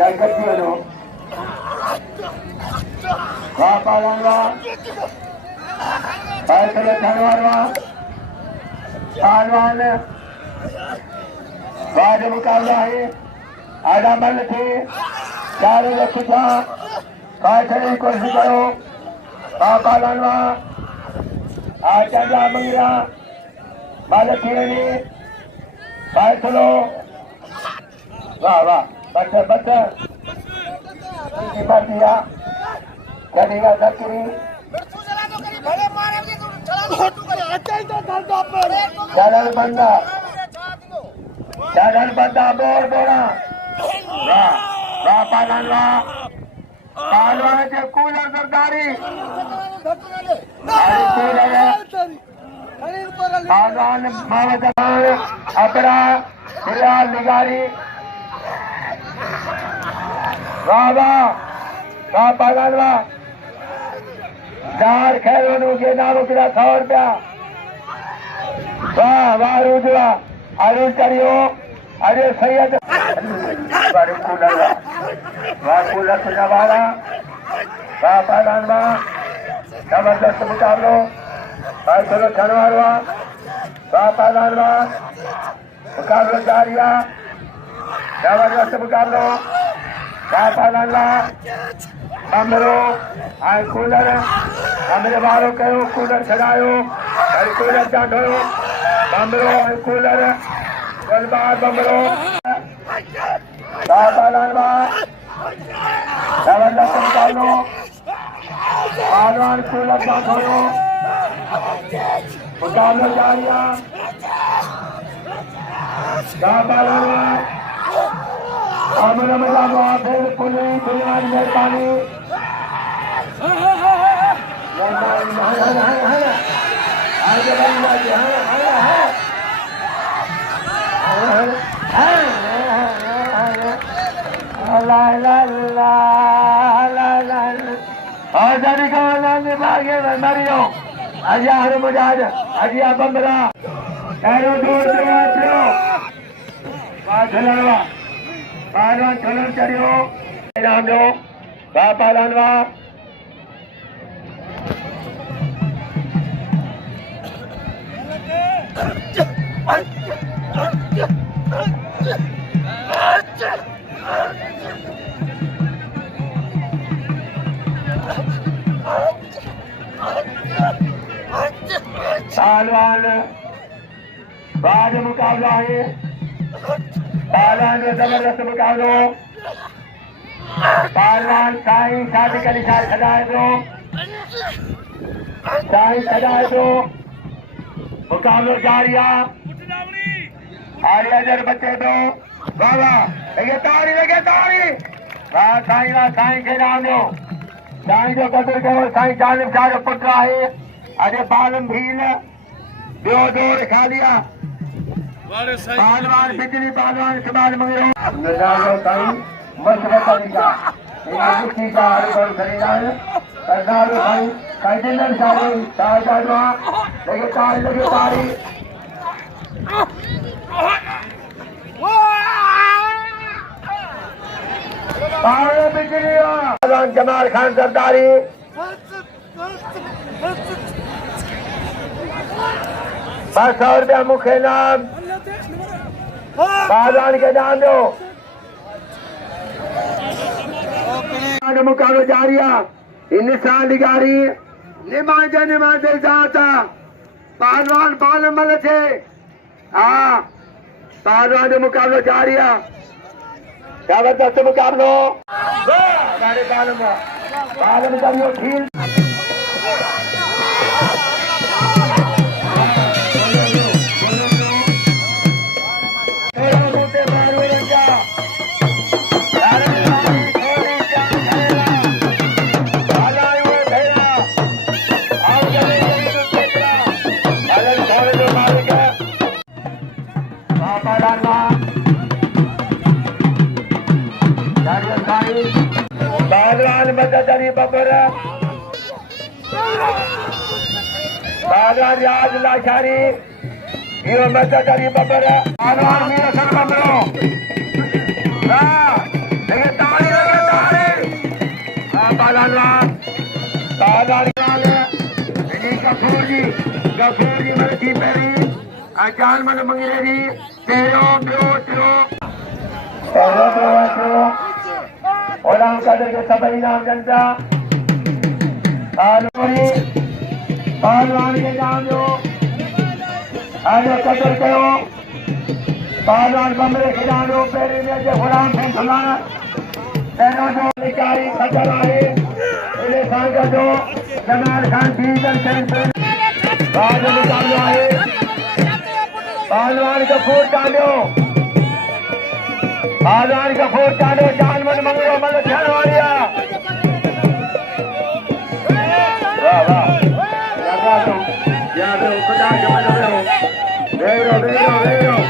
Jagatiano. Kapalanga. Paitala Tanwarwa. Tanwan. बाद मुकाबला है आधा मल थे चारों रखा काटने की कोशिश करो पापा लानवा आचार्य मंगरा बालक ने चलो वाह वाह बच्चा बच्चा दिया करेगा सकरी चलन बंदा चलन बंदा बोर बोरा वाह वाह पालनवा पालवा के कूलर सरदारी पालवान मावदान अपरा फिलहाल निगारी वाह वाह वाह पालनवा चार खैरों के नामों के 100 रुपया वाह वाह रुजवा आरुष करियो अरे सैयद बारे कूलर वाह कूलर सजावाला वाह पालनवा जबरदस्त मुकाबलो और चलो छनवारवा वाह पालनवा मुकाबलो जारिया जबरदस्त मुकाबलो वाह पालनवा हमरो आए कूलर हमरे बारो कहो कूलर छड़ायो अरे कूलर चाटो बमरो कूलर गलबार बमरो पालनवा जबरदस्त मुकाबलो पालवान कूलर चाटो मुकाबलो जारिया पालनवा हमरे मुकाबलो फिर पुलिस पुलिस मेहरबानी मरियो अजिया हर मुजाद अजिया बमरा कैरो दूर छलनवा पालवान छलन चढ़ियो राम जो वाह पालनवा पालवान बाद मुकाबला है पालवान में जबरदस्त मुकाबलो पालवान साईं शादी का निशान सजाए दो साईं सजाए दो मुकाबलो जारिया आर्या जर बच्चे दो बाबा लगे तारी वाह साईं के नाम दो साईं जो कदर करो साईं जालिम शाह जो पुत्र है अरे बालम भील दो खा लिया पालवान बिजली पालवान समाज मंगरो साईं मस्त तरीका मुक्ति का आरोप खरीदा है सरदार भाई कैदिनर सारी ताजा लगे तारी बिजली जमाल खान सरदारी 500 रुपया मुख्य नाम पालवान के नाम दो मुकाबला जारिया इंसान लिगारी निमाजे जाता पालवान पालन मल थे हाँ पालवान मुकाबला जारिया जबरदस्त मुकाबलो पालन करियो ठीक बागलान मददरी बबरा बागलान राज लाचारी ये मददरी बबरा बागलान मीर सर बबरो हां गफूर जी मर्जी पेरी जान मन मंगरे जी तेरो ब्यो ओलाम कदर के सभी नाम जनता पहलवान के नाम जो आगे कदर करो पहलवान बमरे के नाम जो पेरी में जो गुलाम सिंह फलाना तेनो जो निकाली खतर आए इले खान का जो जमाल खान सीजन सेंटर बाजू निकालो आए पहलवान का फूट डालो जान मन मंगलो मन ध्यान वालिया वाह वाह याद रहो खुदा के मन में हो वेरो